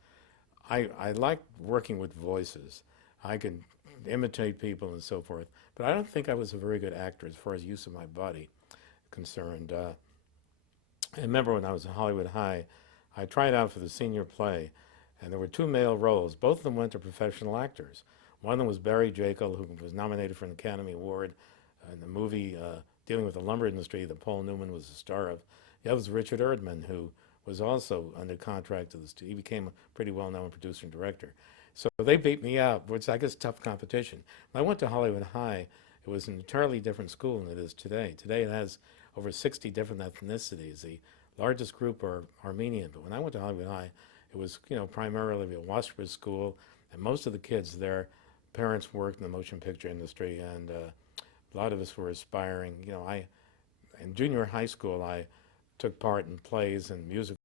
I like working with voices. I could imitate people and so forth, but I don't think I was a very good actor as far as use of my body concerned. I remember when I was in Hollywood High, I tried out for the senior play, and there were two male roles. Both of them went to professional actors. One of them was Barry Jekyll, who was nominated for an Academy Award in the movie dealing with the lumber industry that Paul Newman was the star of. The other was Richard Erdman, who was also under contract to the studio. He became a pretty well-known producer and director. So they beat me out, which I guess tough competition. When I went to Hollywood High, it was an entirely different school than it is today. Today it has over 60 different ethnicities. The largest group are Armenian, but when I went to Hollywood High, it was primarily a Wasserman school, and most of the kids there, parents worked in the motion picture industry, and a lot of us were aspiring. In junior high school, I took part in plays and music